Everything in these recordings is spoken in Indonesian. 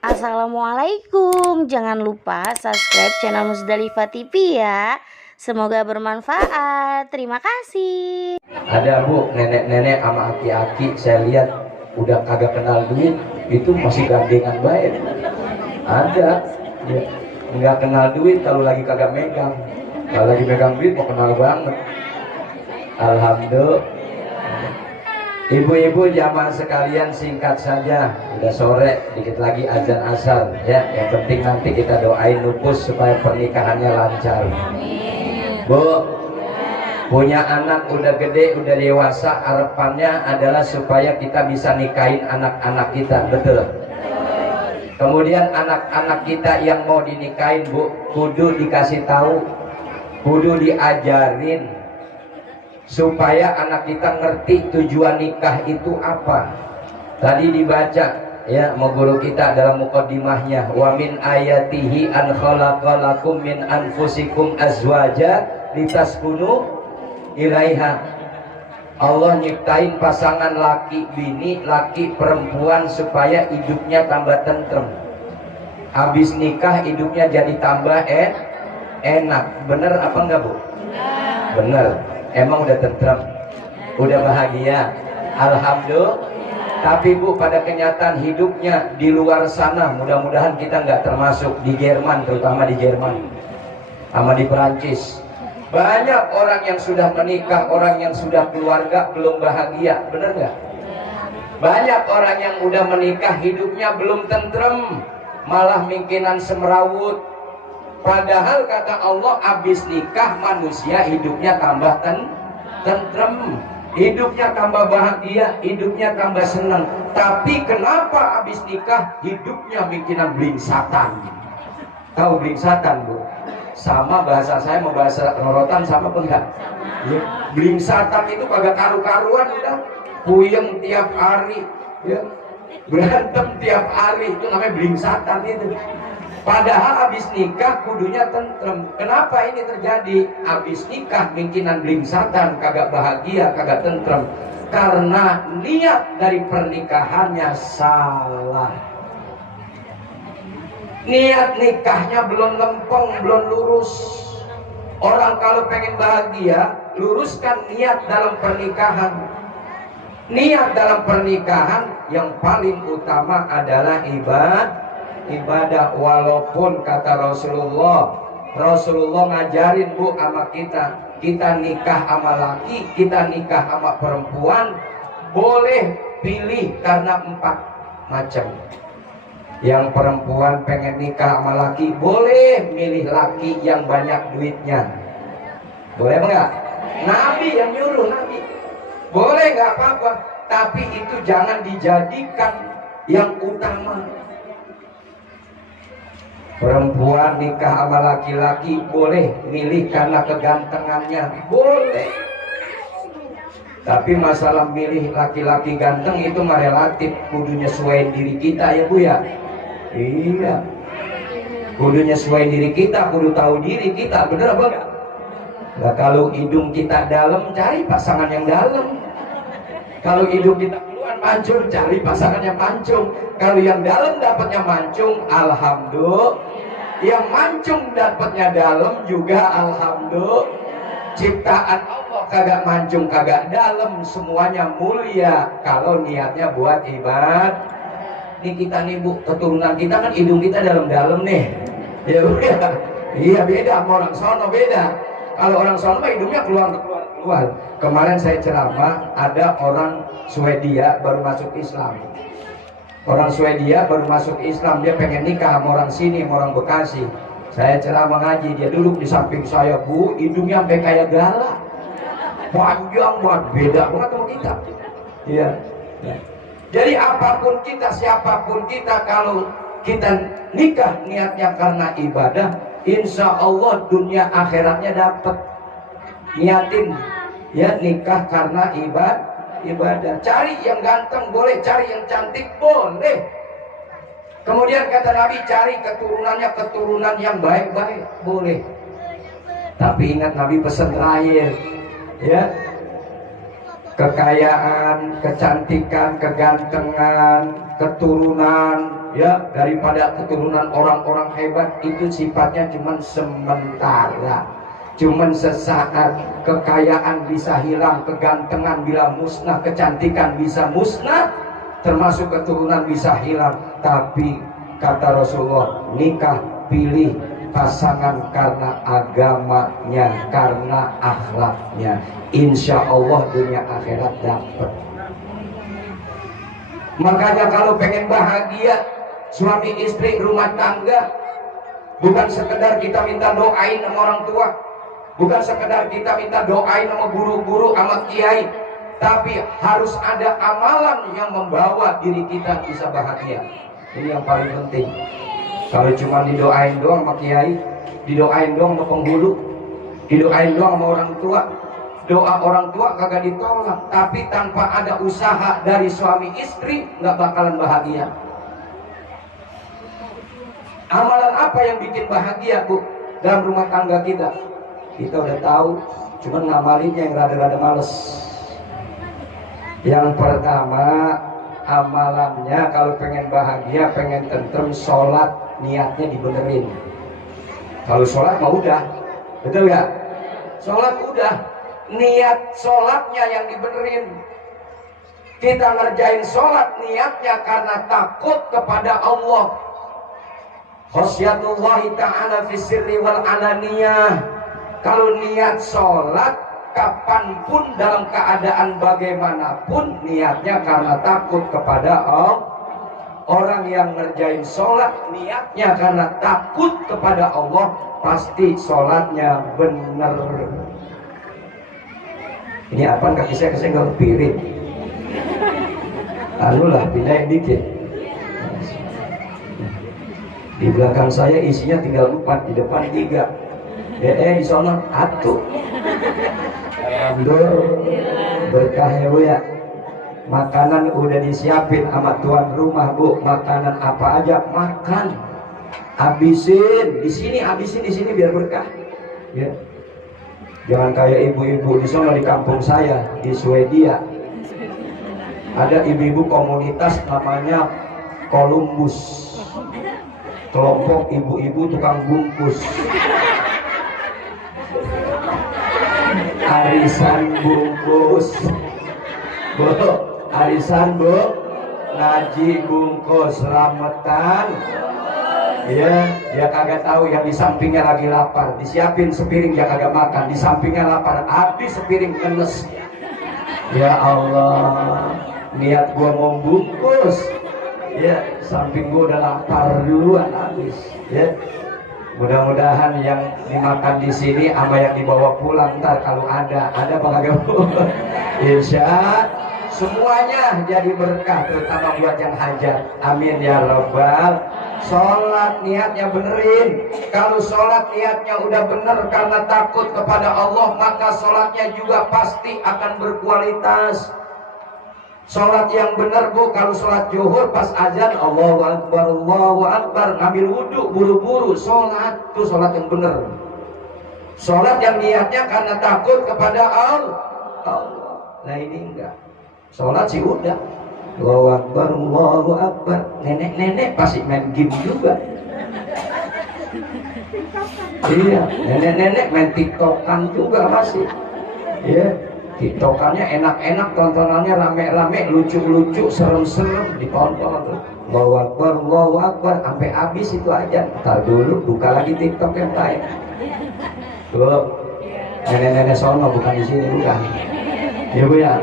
Assalamualaikum. Jangan lupa subscribe channel Musdalifah TV ya. Semoga bermanfaat. Terima kasih. Ada bu, nenek-nenek sama aki-aki saya lihat udah kagak kenal duit, itu masih gandengan baik. Ada, ya, nggak kenal duit kalau lagi kagak megang. Kalau lagi megang duit mau kenal banget. Alhamdulillah. Ibu-ibu jamaah sekalian, singkat saja, udah sore, dikit lagi azan asar ya. Yang penting nanti kita doain Nupus supaya pernikahannya lancar. Bu, punya anak udah gede, udah dewasa, harapannya adalah supaya kita bisa nikahin anak-anak kita, betul? Kemudian anak-anak kita yang mau dinikahin, bu, kudu dikasih tahu, kudu diajarin supaya anak kita ngerti tujuan nikah itu apa. Tadi dibaca ya sama guru kita dalam muqaddimahnya, wa min ayatihi an khalaqalakum min anfusikum azwaja litaskunu ilaiha. Allah nyiptain pasangan laki bini, laki perempuan supaya hidupnya tambah tentrem. Habis nikah hidupnya jadi tambah enak. Bener apa enggak bu? Bener. Emang udah tentrem, udah bahagia, alhamdulillah. Tapi bu, pada kenyataan hidupnya di luar sana, mudah-mudahan kita nggak termasuk di Jerman, terutama di Jerman, sama di Perancis. Banyak orang yang sudah menikah, orang yang sudah keluarga belum bahagia, bener nggak? Banyak orang yang udah menikah hidupnya belum tentrem, malah mungkinan semrawut. Padahal kata Allah, abis nikah manusia hidupnya tambah tentrem, hidupnya tambah bahagia, hidupnya tambah senang. Tapi kenapa abis nikah hidupnya mungkinan blingsatan? Tahu blingsatan bu? Sama bahasa saya mau bahasa rorotan sama apa enggak? Ya, blingsatan itu kagak karu-karuan, udah puyeng tiap hari, ya, berantem tiap hari, itu namanya blingsatan itu. Padahal habis nikah kudunya tentrem. Kenapa ini terjadi? Habis nikah mungkinan blingsatan, kagak bahagia, kagak tentrem. Karena niat dari pernikahannya salah. Niat nikahnya belum lempeng, belum lurus. Orang kalau pengen bahagia, luruskan niat dalam pernikahan. Niat dalam pernikahan yang paling utama adalah ibadah. Walaupun kata Rasulullah ngajarin bu sama kita nikah sama laki, kita nikah sama perempuan boleh pilih karena 4 macam. Yang perempuan pengen nikah sama laki boleh milih laki yang banyak duitnya, boleh enggak? Nabi yang nyuruh, Nabi boleh nggak apa-apa, tapi itu jangan dijadikan yang utama. Perempuan nikah sama laki-laki boleh milih karena kegantengannya, boleh. Tapi masalah milih laki-laki ganteng itu mah relatif, kudu nyesuaiin diri kita ya bu ya. Iya, kudu nyesuaiin diri kita, kudu tahu diri kita, bener apa enggak? Nah, kalau hidung kita dalam, cari pasangan yang dalam. Kalau hidung kita mancung, cari pasangan yang mancung. Kalau yang dalam dapatnya mancung, alhamdulillah. Yang mancung dapatnya dalam juga alhamdulillah. Ciptaan Allah kagak mancung, kagak dalam, semuanya mulia kalau niatnya buat ibadah. Ini kita nih bu, keturunan kita kan hidung kita dalam-dalam nih. Ya bu ya. Iya beda sama orang sono, beda. Kalau orang sono mah hidungnya keluar. Kemarin saya ceramah, ada orang Swedia baru masuk Islam. Orang Swedia baru masuk Islam, dia pengen nikah sama orang sini, sama orang Bekasi. Saya ceramah ngaji, dia duduk di samping saya, bu, hidungnya sampai kayak galak, panjang banget, beda banget sama kita. Iya. Jadi apapun kita, siapapun kita, kalau kita nikah niatnya karena ibadah, insya Allah dunia akhiratnya dapat. Niatin ya nikah karena ibadah. Cari yang ganteng boleh, cari yang cantik boleh. Kemudian kata Nabi, cari keturunan yang baik-baik boleh. Tapi ingat Nabi pesan terakhir ya, kekayaan, kecantikan, kegantengan, keturunan ya daripada keturunan orang-orang hebat, itu sifatnya cuman sementara, cuman sesaat. Kekayaan bisa hilang, kegantengan bila musnah, kecantikan bisa musnah, termasuk keturunan bisa hilang. Tapi kata Rasulullah, nikah pilih pasangan karena agamanya, karena akhlaknya, insya Allah dunia akhirat dapat. Makanya kalau pengen bahagia suami istri rumah tangga, bukan sekedar kita minta doain sama orang tua, bukan sekedar kita minta doain sama guru-guru, sama kiai, tapi harus ada amalan yang membawa diri kita bisa bahagia. Ini yang paling penting. Kalau cuma didoain doang sama kiai, didoain doang sama penghulu, didoain doang sama orang tua, doa orang tua kagak ditolak, tapi tanpa ada usaha dari suami istri nggak bakalan bahagia. Amalan apa yang bikin bahagia, Bu, dalam rumah tangga kita? Kita udah tahu, cuman ngamalinnya yang rada-rada males. Yang pertama, amalannya kalau pengen bahagia, pengen tentrem, sholat niatnya dibenerin. Kalau sholat mah udah, betul gak? Sholat udah, niat sholatnya yang dibenerin. Kita ngerjain sholat niatnya karena takut kepada Allah. Khasyatullahi ta'ala fi sirri wal alaniyah. Kalau niat sholat kapanpun, dalam keadaan bagaimanapun, niatnya karena takut kepada Allah. Orang yang ngerjain sholat niatnya karena takut kepada Allah, pasti sholatnya bener. Ini apa kaki saya kesenggol piring? Anulah pindahin dikit. Di belakang saya isinya tinggal 4, di depan 3. Di sana 1. Alhamdulillah, berkah ya. Makanan udah disiapin sama tuan rumah, Bu. Makanan apa aja makan, habisin di sini, habisin di sini biar berkah. Ya. Jangan kayak ibu-ibu di sana di kampung saya di Swedia. Ada ibu-ibu komunitas namanya Columbus. Kelompok ibu-ibu tukang bungkus. Arisan bungkus. Bu, arisan Bu, ngaji bungkus, selamatan. Ya, dia kagak tahu yang di sampingnya lagi lapar, disiapin sepiring dia kagak makan, di sampingnya lapar, habis sepiring kenes. Ya Allah, niat gua mau bungkus, ya samping gua udah lapar duluan habis. Ya, mudah-mudahan yang dimakan di sini sama yang dibawa pulang ntar kalau ada apa kagak Bu? Insya semuanya jadi berkah, terutama buat yang hajat. Amin ya Rabbal. Sholat niatnya benerin. Kalau sholat niatnya udah bener karena takut kepada Allah, maka sholatnya juga pasti akan berkualitas. Sholat yang bener, Bu, kalau sholat zuhur pas azan Allahu Akbar, ngambil wudhu buru-buru, sholat itu sholat yang bener. Sholat yang niatnya karena takut kepada Allah. Nah ini enggak. Sholat sih udah Allahu Akbar. Nenek-nenek pasti main game juga. Iya, nenek-nenek main tiktokan juga masih. Iya, tiktokannya enak-enak, tontonannya rame-rame, lucu-lucu, serem-serem, ditonton tuh. Allahu Akbar, sampai habis itu aja. Ntar dulu buka lagi tiktok yang lain. Tuh, nenek-nenek sono bukan di sini, bukan. Iya Bu ya.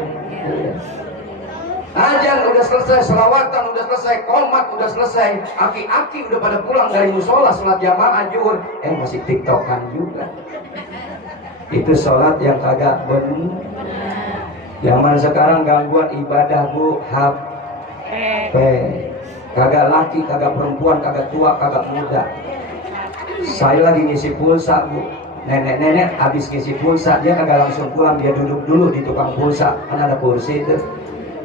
Ajan udah selesai, selawatan udah selesai, qomat udah selesai, aki-aki udah pada pulang dari musola sholat jamaah zuhur, masih tiktokan juga. Itu sholat yang kagak bener. Zaman sekarang gangguan ibadah Bu, HP. Kagak laki, kagak perempuan, kagak tua, kagak muda. Saya lagi ngisi pulsa Bu, nenek-nenek habis ngisi pulsa dia kagak langsung pulang, dia duduk dulu di tukang pulsa, kan ada kursi itu.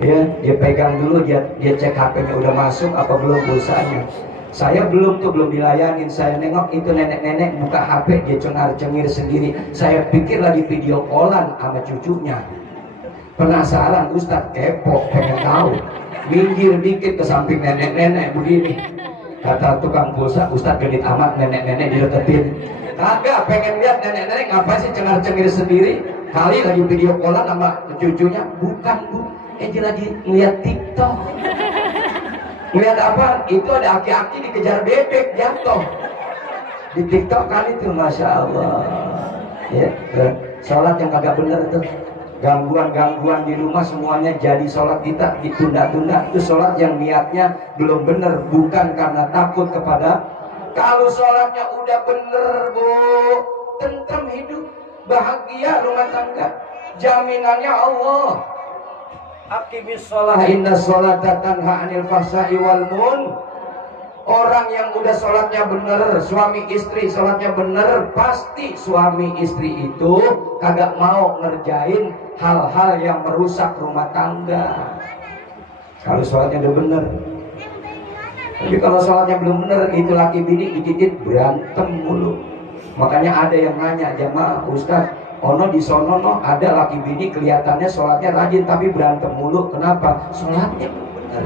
Ya, dia pegang dulu, dia cek HP-nya udah masuk apa belum pulsanya. Saya belum dilayanin. Saya nengok itu nenek-nenek buka HP, dia cengar-cengir sendiri. Saya pikir lagi video callan sama cucunya. Penasaran, Ustadz kepo, pengen tahu. Minggir dikit ke samping nenek-nenek begini. Kata tukang pulsa, Ustadz genit amat nenek-nenek dideketin. Kagak, pengen lihat nenek-nenek ngapain sih cengar-cengir sendiri. Kali lagi video callan sama cucunya. Bukan bu, lagi ngeliat TikTok. Ngeliat apa? Itu ada aki-aki dikejar bebek jatuh di TikTok kan itu. Masya Allah ya. Sholat yang kagak bener tuh, gangguan-gangguan di rumah semuanya jadi sholat kita ditunda-tunda. Itu sholat yang niatnya belum bener, bukan karena takut kepada. Kalau sholatnya udah bener bu, tentrem hidup, bahagia rumah tangga, jaminannya Allah. Aqimis sholah inna sholata tanha anil fahsai wal mun. Orang yang udah sholatnya bener, suami istri sholatnya bener, pasti suami istri itu kagak mau ngerjain hal-hal yang merusak rumah tangga. Kalau sholatnya udah bener. Tapi kalau sholatnya belum bener, itu laki bini dikit berantem mulu. Makanya ada yang nanya, jamaah Ustaz, ono di sono no ada laki bini kelihatannya sholatnya rajin tapi berantem mulu. Kenapa? Sholatnya belum bener.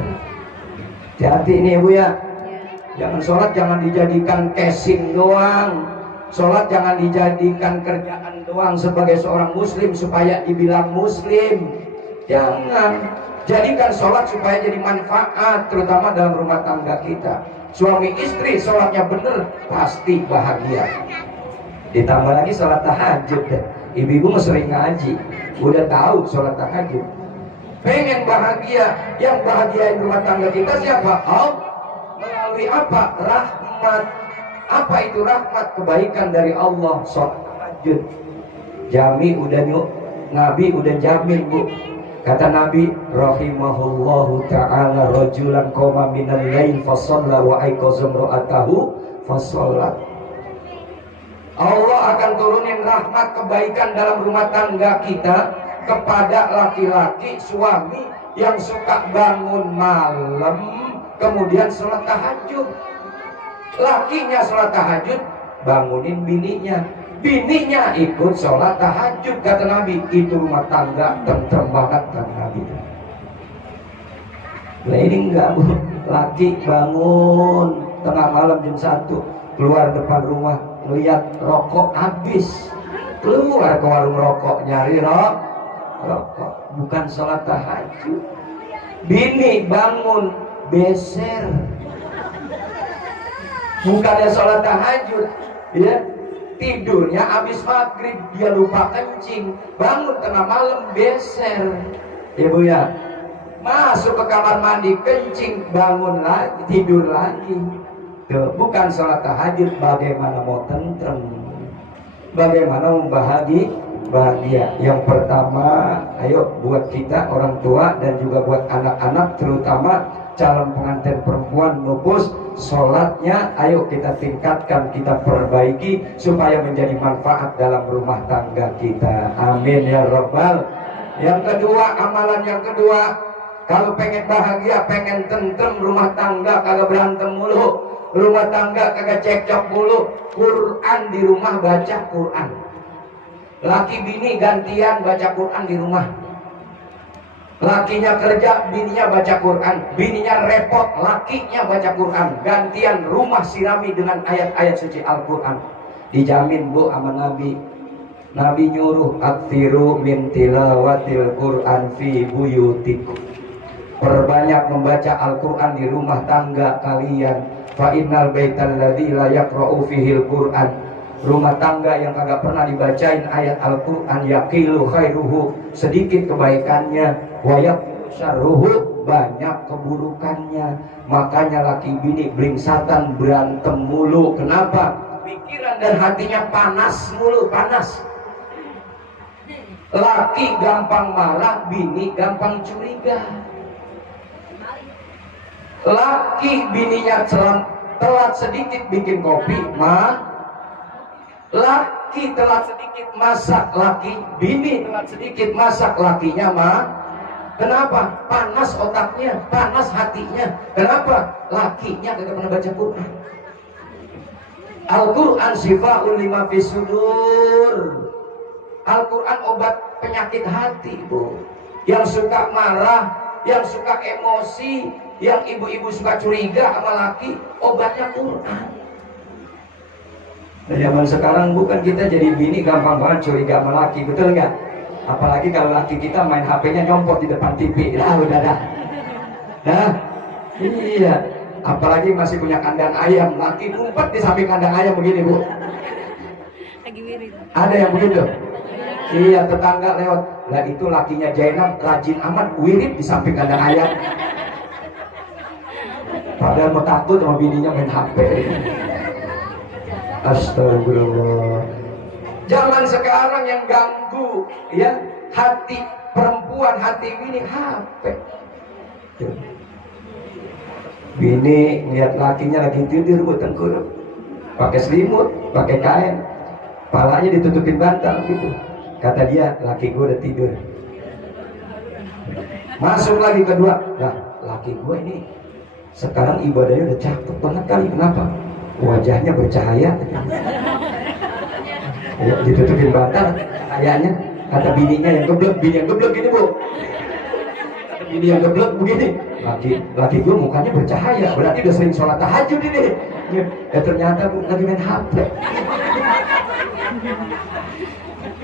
Hati-hati ini ibu ya. Jangan sholat jangan dijadikan casing doang. Sholat jangan dijadikan kerjaan doang sebagai seorang muslim supaya dibilang muslim. Jangan. Jadikan sholat supaya jadi manfaat, terutama dalam rumah tangga kita. Suami istri sholatnya bener, pasti bahagia. Ditambah lagi sholat tahajud. Ibu-ibu mah sering ngaji, udah tahu sholat tahajud. Pengen bahagia, yang bahagiain rumah tangga kita siapa? Allah. Melalui apa? Rahmat. Apa itu rahmat? Kebaikan dari Allah. Sholat tahajud. Jami udah nyuk, Nabi udah jamin bu. Kata Nabi, rahimahullahu ta'ala rajulan qoma minal lail fasalla wa aiqazam ra'atahu fasalla. Allah akan turunin rahmat kebaikan dalam rumah tangga kita kepada laki-laki suami yang suka bangun malam kemudian sholat tahajud. Lakinya sholat tahajud, bangunin bininya. Bininya ikut sholat tahajud. Kata Nabi, itu rumah tangga tentrem banget. Kata Nabi. Nah ini enggak bu, laki bangun tengah malam jam 1 keluar depan rumah melihat rokok habis, keluar ke warung rokok nyari rokok, bukan sholat tahajud. Bini bangun beser, bukannya sholat tahajud ya. Tidurnya habis maghrib, dia lupa kencing, bangun tengah malam beser. Ibu ya, masuk ke kamar mandi kencing, bangun lagi, tidur lagi. Tuh, bukan sholat tahajud. Bagaimana mau tentrem, bagaimana bahagia. Yang pertama, ayo buat kita orang tua dan juga buat anak-anak, terutama calon pengantin perempuan nupus, sholatnya ayo kita tingkatkan, kita perbaiki supaya menjadi manfaat dalam rumah tangga kita. Amin ya rabbal. Yang kedua, amalan yang kedua, kalau pengen bahagia, pengen tentrem rumah tangga, kagak berantem mulu, rumah tangga kagak cekcok mulu, Quran di rumah, baca Quran. Laki bini gantian baca Quran di rumah. Lakinya kerja, bininya baca Quran. Bininya repot, lakinya baca Quran. Gantian rumah sirami dengan ayat-ayat suci Al-Quran. Dijamin bu sama Nabi. Nabi nyuruh aktsiru min tilawatil Quran fi buyutikum. Perbanyak membaca Al-Quran di rumah tangga kalian. Fa innal baital ladzi la yaqra'u fihil Quran. Rumah tangga yang kagak pernah dibacain ayat Al-Quran, yaqilu khairuhu, sedikit kebaikannya, wa yaqilu syarruhu, banyak keburukannya. Makanya laki bini blingsatan berantem mulu. Kenapa? Pikiran dan hatinya panas mulu, panas. Laki gampang marah, bini gampang curiga. Laki bininya telat sedikit bikin kopi, laki telat sedikit masak, bini telat sedikit masak, lakinya kenapa? Panas otaknya, panas hatinya. Kenapa? Lakinya tidak pernah baca Quran. Al-Quran syifaa'un lima fis sudur. Al-Quran obat penyakit hati bu. Yang suka marah, yang suka emosi, Yang ibu-ibu suka curiga sama laki, obatnya Quran. Nah, zaman sekarang bukan kita jadi bini gampang banget curiga sama laki, betul nggak? Apalagi kalau laki kita main HP-nya nyompot di depan TV, udah dah. Nah, iya. Apalagi masih punya kandang ayam, laki ngumpet di samping kandang ayam begini, Bu. Ada yang begitu? Iya, tetangga lewat. Lah itu lakinya Jainab rajin amat wirid di samping kandang ayam. Padahal mau takut sama bininya main HP. Astagfirullah. Zaman sekarang yang ganggu ya hati perempuan, hati bini HP. Bini ngeliat lakinya lagi tidur buat tengkurap, pakai selimut, pakai kain, palanya ditutupin bantal gitu. Kata dia, laki gue udah tidur. Masuk lagi kedua, lah laki gue ini sekarang ibadahnya udah cakep banget kali. Kenapa? Wajahnya bercahaya. Ya, ditutupin bantal, cahayanya. Kata bininya yang geblek, bini yang geblek gini, Bu. Kata bini yang geblek begini. Laki gue mukanya bercahaya, berarti udah sering sholat tahajud ini. Ya ternyata lagi main HP.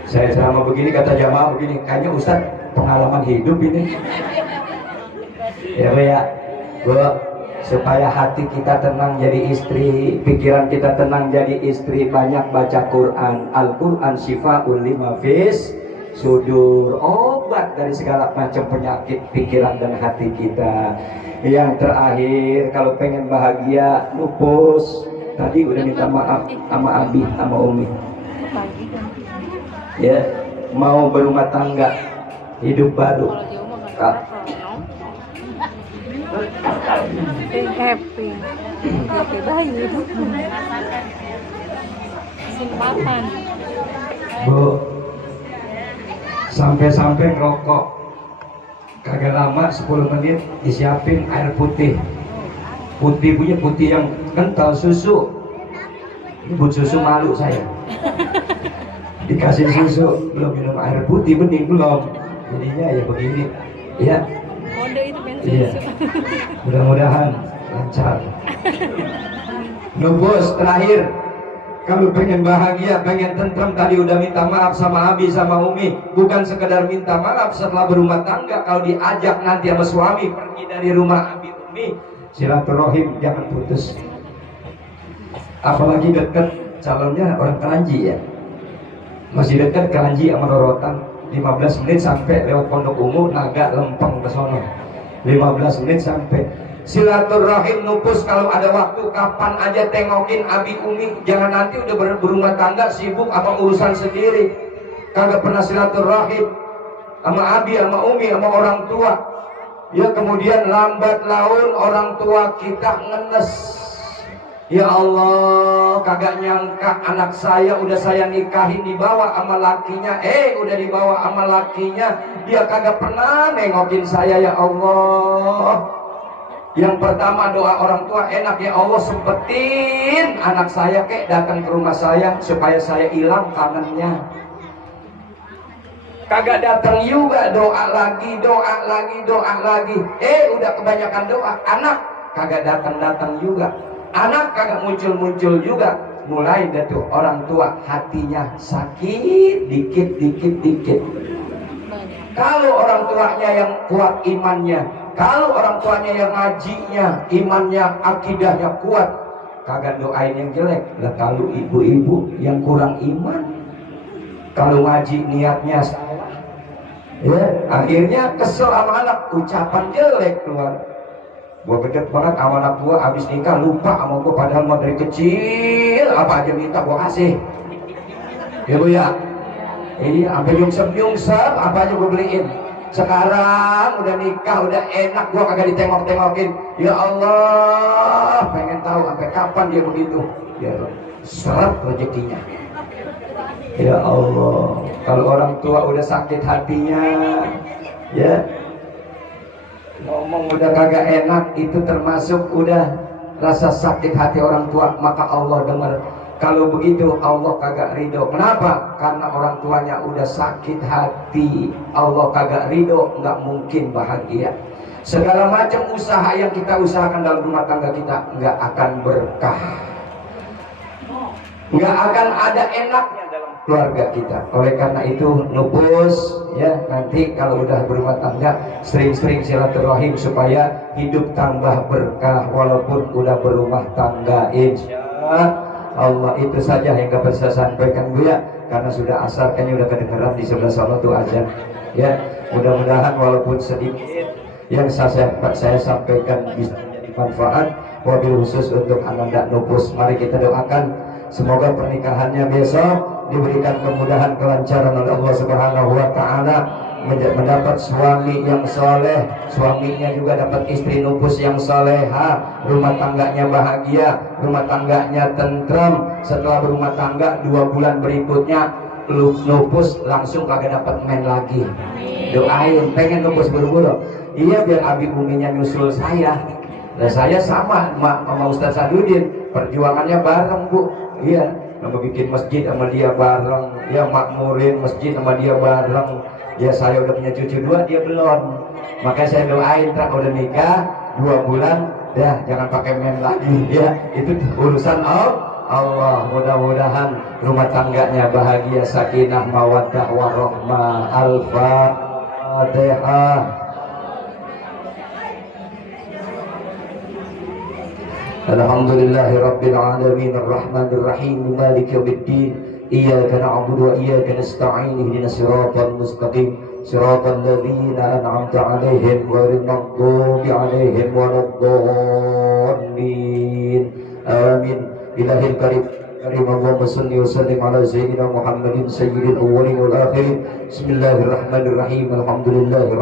Saya ceramah begini, kata jamaah begini, kayaknya Ustaz pengalaman hidup ini. Ya Bu ya, Bu, supaya hati kita tenang jadi istri, pikiran kita tenang jadi istri, banyak baca Quran. Al-Quran syifaa'un lima fis sudur, obat dari segala macam penyakit pikiran dan hati kita. Yang terakhir, kalau pengen bahagia, lupus. Tadi udah minta maaf sama Abi, sama Umi. Ya, mau berumah tangga, hidup baru. Happy bayu kesempatan Bu, sampai ngerokok kagak lama 10 menit disiapin air putih punya putih yang kental, susu. Ibu susu malu saya. Dikasih susu belum minum air putih, bening belum, jadinya ya begini ya. mode itu kan Iya. Mudah-mudahan lancar. Bos, terakhir, kalau pengen bahagia, pengen tentram, tadi udah minta maaf sama Abi sama Umi. Bukan sekedar minta maaf setelah berumah tangga, kalau diajak nanti sama suami pergi dari rumah Abi Umi, silaturahim jangan putus. Apalagi deket calonnya orang Keranji ya. Masih dekat Keranji sama Rorotan, 15 menit sampai lewat Pondok Ungu, Naga Lempeng ke sono. 15 menit sampai. Silaturahim nupus, kalau ada waktu kapan aja tengokin Abi Umi. Jangan nanti udah berumah tangga sibuk apa urusan sendiri, kagak pernah silaturahim sama Abi, sama Umi, sama orang tua. Ya kemudian lambat laun orang tua kita ngenes. Ya Allah, kagak nyangka anak saya udah saya nikahin dibawa sama lakinya, udah dibawa sama lakinya, dia kagak pernah nengokin saya. Ya Allah, yang pertama doa orang tua enak, ya Allah sempetin anak saya kek datang ke rumah saya supaya saya hilang kangennya. Kagak datang juga, doa lagi, udah kebanyakan doa, anak kagak datang juga. Anak kagak muncul juga. Mulai dah tuh orang tua hatinya sakit dikit. Kalau orang tuanya yang kuat imannya, kalau orang tuanya yang ngajinya, imannya, akidahnya kuat, kagak doain yang jelek. Lah kalau ibu-ibu yang kurang iman, kalau ngaji niatnya salah, ya akhirnya kesel sama anak, ucapan jelek keluar. Gua gede banget sama anak gua, habis nikah lupa sama gua, padahal mau dari kecil apa aja minta gua kasih. Ya Bu ya. Ini sampai nyungsep apa aja gua beliin. Sekarang udah nikah, udah enak, gua kagak ditengok-tengokin. Ya Allah, pengen tahu sampai kapan dia begitu. Ya seret rezekinya. Ya Allah, kalau orang tua udah sakit hatinya, ya ngomong udah kagak enak, itu termasuk udah rasa sakit hati orang tua, maka Allah dengar. Kalau begitu Allah kagak ridho. Kenapa? Karena orang tuanya udah sakit hati, Allah kagak ridho, nggak mungkin bahagia. Segala macam usaha yang kita usahakan dalam rumah tangga kita nggak akan berkah, nggak akan ada enaknya dalam keluarga kita. Oleh karena itu nupus ya, nanti kalau udah berumah tangga sering-sering silaturahim supaya hidup tambah berkah walaupun udah berumah tangga. Insya Allah itu saja yang dapat saya sampaikan Bu ya, karena sudah asar kayaknya udah kedengeran di sebelah sana tuh azan ya. Mudah-mudahan walaupun sedikit yang saya sampaikan bisa menjadi manfaat, wabil khusus untuk Ananda Nupus. Mari kita doakan semoga pernikahannya besok diberikan kemudahan, kelancaran oleh Allah Subhanahu wa taala, mendapat suami yang soleh, suaminya juga dapat istri Nupus yang soleha, rumah tangganya bahagia, rumah tangganya tentram. Setelah berumah tangga 2 bulan berikutnya Nupus langsung kagak dapat main lagi. Doain, pengen Nupus buru-buru. Iya, biar abi uminya nyusul saya. Dan saya sama Ustaz Sadudin, perjuangannya bareng Bu. Iya, mau bikin masjid sama dia bareng, ya makmurin masjid sama dia bareng. Ya saya udah punya cucu 2, dia belum. Makanya saya doain kalau udah nikah 2 bulan, dah jangan pakai main lagi ya. Itu urusan Allah. Mudah-mudahan rumah tangganya bahagia, sakinah, mawaddah, warahmah. Al-Fatihah. Alhamdulillahi Rabbil Alamin Ar-Rahmanir Rahim Maliki Yawmiddin Iyyaka na'budu wa iyyaka nasta'in Ihdinas siratal mustaqim Siratal ladzina an'amta 'alaihim ghairil maghdubi 'alaihim waladdallin. Amin. Ilahil karim Allahumma salli wa sallim ala sayyidina Muhammadin sayyidil awwalin wal akhirin. Bismillahirrahmanirrahim. Alhamdulillahi